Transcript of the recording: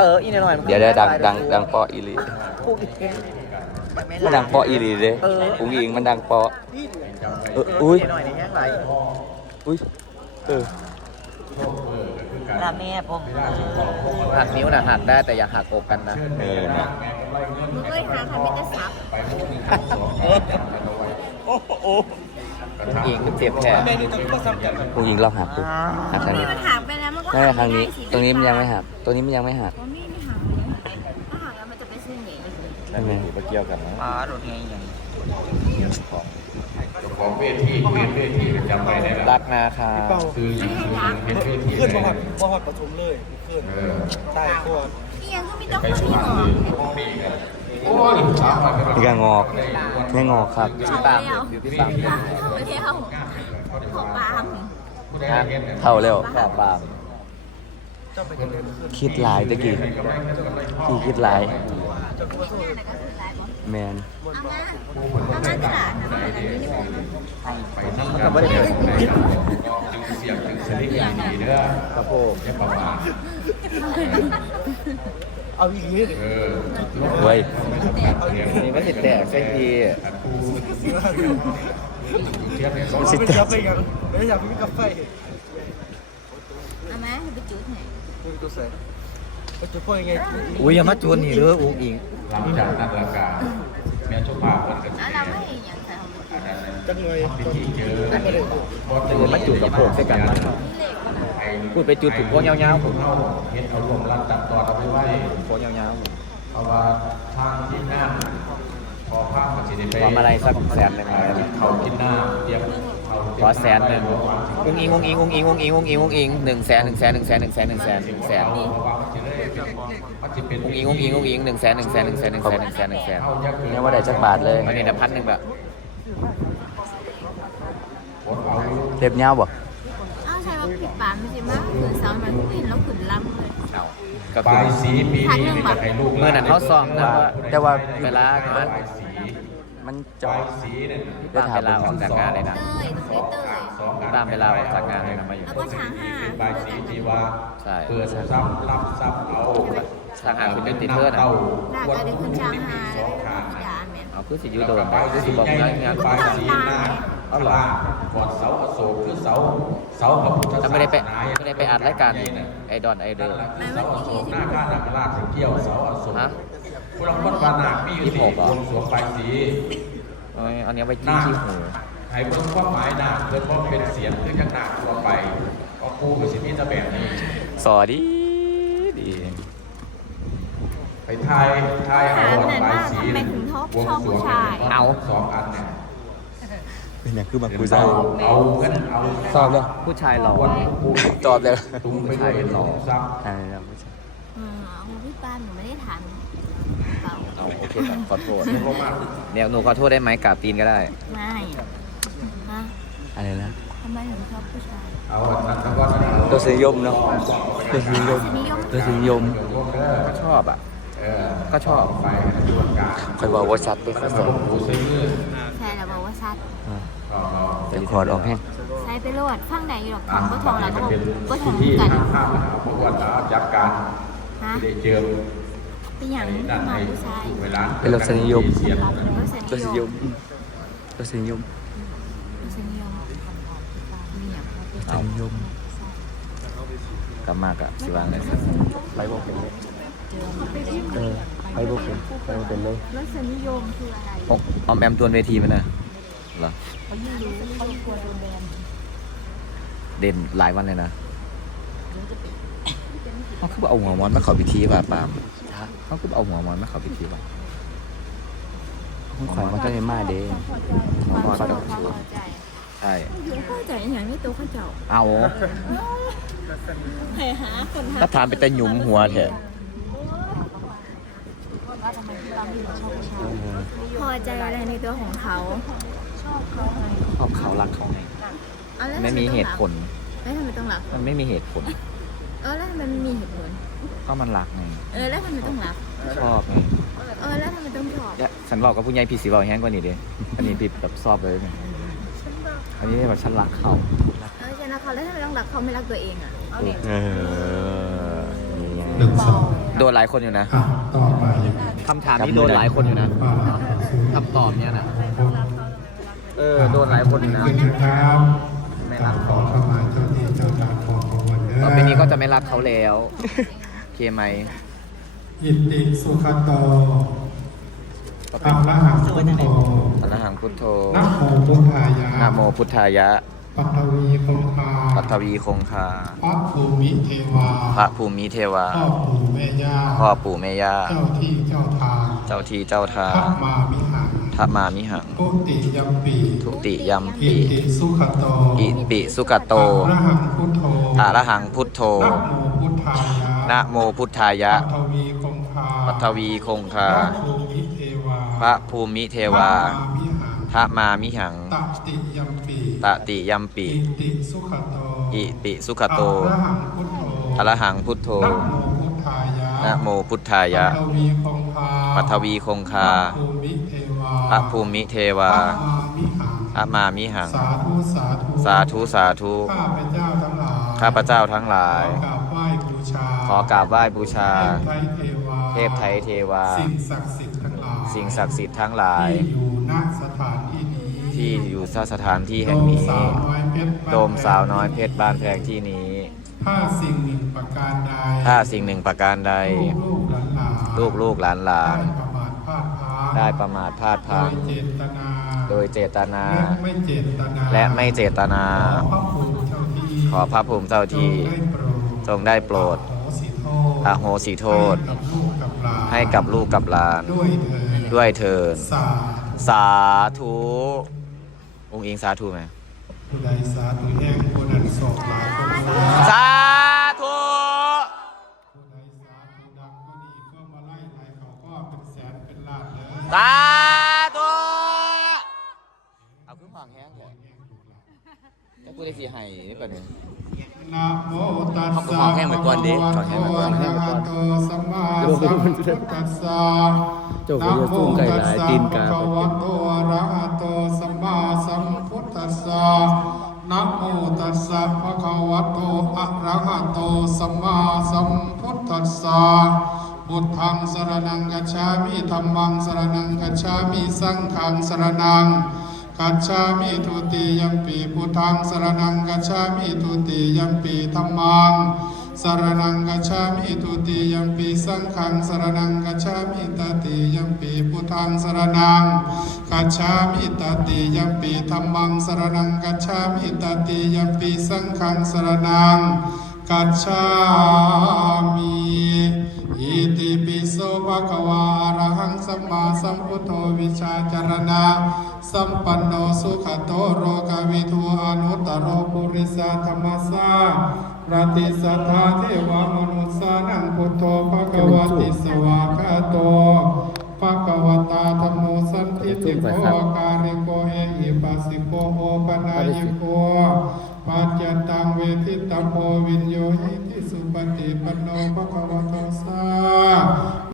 เอออีนหน่อยมันเดี๋ยวได้ดังดังดังเปาะอีหลีพูดอีกมันดังเปาะอีหลีเด้เออ อุ้งอิงมันดังเปาะเอออุ้ยหน่อยในแห้งไหลอุ้ยเออลาแม่ผมหักนิ้วนะหักได้แต่อย่าหักอกกันนะเออนะมึงเคยหาคันมิตรศัพท์ยิงเจ็บแผลอุ้งอิงเราหักดูหักทางนี่นี้มันหักไปแล้วมันก็ ไม่หักทางนี้ ตรงนี้มันยังไม่หักตรงนี้มันยังไม่หัก มันไม่ไม่หักเลยถ้าหักแล้วมันจะเป็นเส้นใหญ่ใช่ไหมมาเกี่ยวกันนะมาโดดไงอย่างของเวทีเวทีเวทีจำไปได้รักนาคาคือเป็นเวทีขึ้นมาหอดมาหอดปฐมเลยขึ้นใต้ตัวนี่ยังก็มีแต่คนที่หงอกโอ้ยสามวันนี่ก็งอกไม่งอกครับเขาแล้วเขาไปเที่ยวของปามเท่าแล้วแผลบาง คิดหลายตะกี้พี่คิดหลาย แมนอาม่าอาม่าตลาดนะอะไรนี่นี่ผมไปนั่งกันไปจึงเสียงจึงสลิดอย่างดีเด้อกระโปงอย่าประมาทเอาอีกนิดเว้ยนี่ไม่ติแตกเส้นทีเทียบให้สองมันจะไปยังแล้วอยากมีกาแฟอาม่าไปจุดไหน ตัวใส่ก็จะพ่อยังไงอุ้ยอย่ามาจวนนี่เด้ออุ้งอิงหลังจากนั้นละกาแม่เจ้าภาพมันก็แล้วเราไม่เห็นอย่างใส่ของมันอันนั้นจังเลยพิธีเจอไม่ได้จะมาจุดกระโปงใส่กันมั้งพูดไปจุดถูกพวกยาวๆผมเข้าเฮ็ดเอารวมรัดตัดตอนเอาไปไว้พวกยาวๆผมเพราะว่าทางที่หน้าพอภาพมันจะได้ไปพร้อมอะไรสักแสนหนึ่งไหมเขากินหน้าเตรียมเขาเตรียมขอแสนหนึ่งอุ้งอิงอุ้งอิงอุ้งอิงอุ้งอิงอุ้งอิงอุ้งอิงหนึ่งแสนหนึ่งแสนหนึ่งแสนหนึ่งแสนหนึ่งแสนหนึ่งแสนเพราะว่ามันจะได้เป็นมันจะเป็นอุ้งอิงอุ้งอิงอุ้งอิงหนึ่งแสนหนึ่งแสนหนึ่งแสนหนึ่งแสนหนึ่งแสนหนึ่งแสนเข้าเยอะเกินเนี่ยว่าได้จักบาทเลยวันนี้นะพันหนึ่งแบบผลเอาเล็บยาวบ่อ้าวใช่ว่าผิดปามไม่ใช่มั้ยขืนสาวมันขึ้นแล้วขืนลำเลยเอาก็ปคืลาอยสีปีนี้นี่จะให้ลูกเมื่อนั้นเขาซ้อมนะว่าแต่ว่าเวลาปมัลานยสี มันปจอลายสีเนี่ยตามเวลาออกจากงานเลยนะเต้ยต้องไปเต้ยสองตามเวลาออกจากงานเลยนะมาอยู่แล้วก็ช้างห้าปลายสีที่ว่าใช่เปิดซับรับซับเอาทางหาคุณเป็นติดเทอร์นะหน้าก็ได้ขึ้นช้างห้าแล้วไม่ต้องพิจารณ์แม่เอาคือสิอยูโดนไปคือสิบอกงานงานปลายสีหน้าเอาเหรอก่อนเสาอโศกคือเสาเสาพระพุทธศาสถ้านาไม่ได้ไปไม่ได้ไปอัดรายการอีกนะไอดอนไอเดอร์เสาอโศกหน้าข้านาคราชเกี่ยวเสาอโศก ฮะผู้รับวัดวานาคมีอยู่ยี่สิบสี่หกเหรอวงสรวงปลายสีเอาอันนี้เอาไว้จี้ขี้หูให้เบิ่งความหมายนาคเพื่อความเป็นเสียงคือจักนาคทั่วไปก็คู่กับสิมีแตะแบบนี้สอดีดีไปทายทายเอาถามบอหน่อยปลาว่ายสีทำไมถึงชอบชอบผู้ชายเอาสองอันเนี่ยเป็นอย่างคือบักกูเอาซ่าเอาเงินเอาสอบเลยผู้ชายหล่อวันคู่ตอบเลยตุ้มไปด้วยหลอกซับใช่ครับผู้ชาย อืมของพี่ปานหนูไม่ได้ถามเปล่าเอาโอเคครับขอโทษเดี๋ยวหนูขอโทษได้ไหมกราบตีนก็ได้ ไม่ฮะอะไรนะทำไมถึงชอบผู้ชายเอาอันนั้นแล้วก็เอาตัวสนิยมเนาะตัวสนิยมสนิยมตัวสนิยมก็ชอบอะเออก็ชอบไปดูกลางคอยบอกว่าชัดไปข้อสอบผู้ซื้อใช่แล้วบอกว่าชัดก็เดี๋ยวขอดออกแห้งใช้ไปโลดข้างในหรอกทำก็ทองแล้วก็เป็นก็พิทำธีกัน ห้ามข้ามประวัติจัดการฮะที่ได้เจอเป็นอย่างนั่นมาให้ผู้ชายเวลาเป็นรสนิยมเสียงก็สตัวสนินิยยมมตัวสนิยมสนิยมมีอย่างตัวสนิยมกลับมากอะสิวางเลยไปบอกเป็นเลยเออไปบอกเป็นไปบอกเป็นเลยรสนิยมคืออะไรอออมแอมตัวนเวทีมันน่ะเหรอเขาไม่รู้เขาควรโดนแบนเด่นหลายวันเลยนะ เขาคือเอาหัวมอนมาเข้าพิธีป่ะปาล์มเขาคือเอาหัวมอนมาเข้าพิธีป่ะของขวัญมันก็ไม่มาเด้ความชอบความพอใจใช่อยู่เข้าใจอย่างนี้ตัวเข้าเจ้าเอาให้หาคนถ้าทานไปแต่หยุมหัวเถอะพอใจอะไรในตัวของเขาชอบเขารักเขาไงเอาแล้วไม่มีเหตุผลแล้วทำไมต้องรักมันไม่มีเหตุผล เออแล้วทำไมไม่มีเหตุผล ก็มันรักไงเออแล้วทำไมต้องรัก ชอบไงเออแล้วทำไมต้องชอบเนี่ยฉันบอกกับผู้ใหญ่พี่สีบอกแห้งกว่านี้ดิอันนี้พี่แบบชอบเลยเนี่ยอันนี้แบบฉันรักเขาเออจะรักเขาแล้วทำไมต้องรักเขาไม่รักตัวเองอะเอาเนี่ยเออนี่ไงหนึ่งสองโดนหลายคนอยู่นะอะต่อไปคำถามนี้โดนหลายคนอยู่นะป้าซื้อคำตอบเนี้ยนะเออโดนหลายคนอยู่นะเป็นนะครับไม่รัก ขอเต่อไปนี้ก็จะไม่รักเขาแล้วโอเคไหมอิติสุขโตอะระหังพุทโธอรหังพุทโธนะโมพุทธายะนะโมพุทธายะ ปัทวีคงคาปัทวีคงคา พระภูมิเทวาพระภูมิเทวา พ่อปู่แม่ย่าพ่อปู่แม่ย่า เจ้าที่เจ้าทางเจ้าที่เจ้าทาพงระมามิหัง พระมามิหังพุติยัมปีทุติยัมอิปิติสุขโตอิปิสุกโตอะระหังพุทโธอะระหังพุทโธ นะโมพุทธายะนะโมพุทธายะ ปัทวีคงคาปัทวีคงคา พระภูมิเทวาพระภูมิเทวาพระมามิหังพระมามิหัง ตติยัมปีตติยัมปิอิติสุขโตอิปิสุขโตอะระหังพุทโธอะระหังพุทโธ นะโมพุทธายะนะโมพุทธายะ ปัทวีคงคาปัทวีคงคาพระภูมิเทวา พระภูมิเทวาพระมามิหังพระมามิหัง สาธุ สาธุสาธุสาธุข้าพเจ้าทั้งหลายข้าพเจ้าทั้งหลาย ขอกราบไหว้บูชาขอกราบไหว้บูชาเทพไทยเทวาเทพไทยเทวาสิ่งศักดิ์สิทธิ์ทั้งหลายสิ่งศักดิ์สิทธิ์ทั้งหลาย ที่อยู่ณสถานที่นี้ที่อยู่สถานที่แห่งนี้โดมสาวน้อยเพชรบ้านโดมสาวน้อยเพชรบ้านแพงที่นี้ ถ้าสิ่งหนึ่งประการใดถ้าสิ่งหนึ่งประการใดลูกลูกหลานหลาน ได้ประมาทพลาดพลั้งได้ประมาทพลาดพลังโดยเจตนาโดยเจตนาและไม่เจตนา และไม่เจตนา ขอพระภูมิเจ้าที่ขอพระภูมิเจ้าที่จงได้โปรดจงได้โปรดอโหสิโทษอโหสิโทษ ให้กับลูกกับหลานให้กับลูกกับหลานด้วยเถิดด้วยเถิดสาสาธุองค์อิงสาธุไหมผู้ใดสาธุแห้งผู้นั้นโศก เอาสะของแห้งไว้ก่อนดิของแห้งไว้ก่อนภะคะวะโตสัมมาสัมพุทธัสสะเจ้าก็จะสู้ไก่หลายตีนกานะโมตัสสะภะคะวะโตอะระหะโตสัมมาสัมพุทธัสสะนะโมตัสสะภะคะวะโตอะระหะโตสัมมาสัมพุทธัสสะพุทธังสรณังกัจฉามิธัมมังสรณังกัจฉามิสังฆังสรณัง กัจฉามิทุติยัมปีพุทธังสรณังกัจฉามิทุติยัมปีธัมมังสรณังกัจฉามิทุติยัมปีสังฆังสรณังกัจฉามิตติยัมปีพุทธังสรณังกัจฉามิตติยัมปีธัมมังสรณังกัจฉามิตติยัมปีสังฆังสรณังกัจฉามิอิติปิโสภะคะวาอะระหังสัมมาสัมพุทโธวิชาจารณะ สัมปันโนสุขโตโรกวิทูอนุตตโรปุริสธรรมสาปฏิสัทธาเทวมนุสสานังพุทโธภะคะวะติสวากขาโตภะคะวตาธรรมโมสันติติโกการิโกเอหิปัสสิโกโอปนายโกปัจจตังเวทิตาโพวินโยหิติสุปฏิปันโนภะคะวะโตสา